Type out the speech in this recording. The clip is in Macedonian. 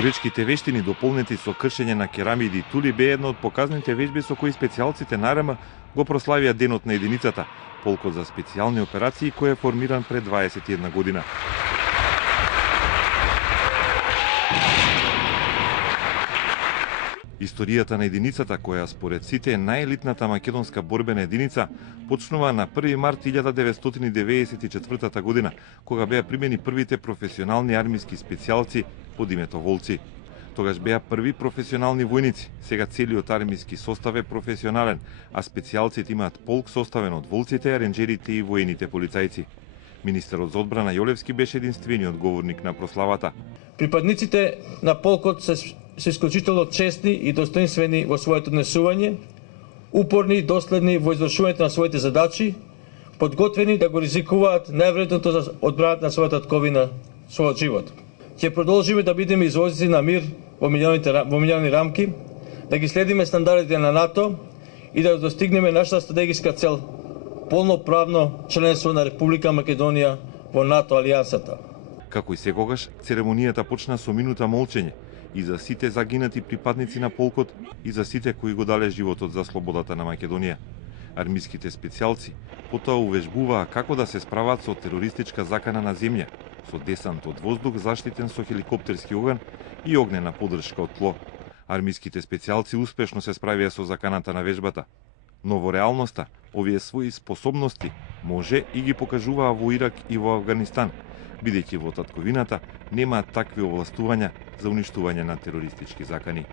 Боречките вештини дополнети со кршење на керамиди и тули бе една од показните вежби со кои специјалците на РМ го прославија денот на единицата, полкот за специјални операции кој е формиран пред 21 година. Историјата на единицата, која според сите е најелитната македонска борбена единица, почнува на 1 март 1994 година, кога беа примени првите професионални армиски специјалци под името волци. Тогаш беа први професионални војници, сега целиот армиски состав е професионален, а специјалците имаат полк составен од волците, ренџерите и воените полицајци. Министерот за одбрана Јолевски беше единствениот говорник на прославата. Припадниците на полкот се исклучително честни и достоинствени во своето однесување, упорни и доследни во извршувањето на своите задачи, подготвени да го ризикуваат највредното за одбраната на својата татковина, својот живот. Ќе продолжиме да бидеме извозници на мир во меѓународни рамки, да ги следиме стандардите на НАТО и да достигнеме нашата стратегиска цел – полноправно членство на Република Македонија во НАТО алијансата. Како и секогаш, церемонијата почна со минута молчење и за сите загинати припадници на полкот и за сите кои го дале животот за слободата на Македонија. Армиските специјалци потоа увежбуваа како да се справат со терористичка закана на земја, со десант од воздух заштитен со хеликоптерски оган и огнена подршка од тло. Армиските специјалци успешно се справија со заканата на вежбата. Но во реалноста, овие своји способности може и ги покажуваа во Ирак и во Авганистан, бидејќи во татковината немаат такви овластувања за уништување на терористички закани.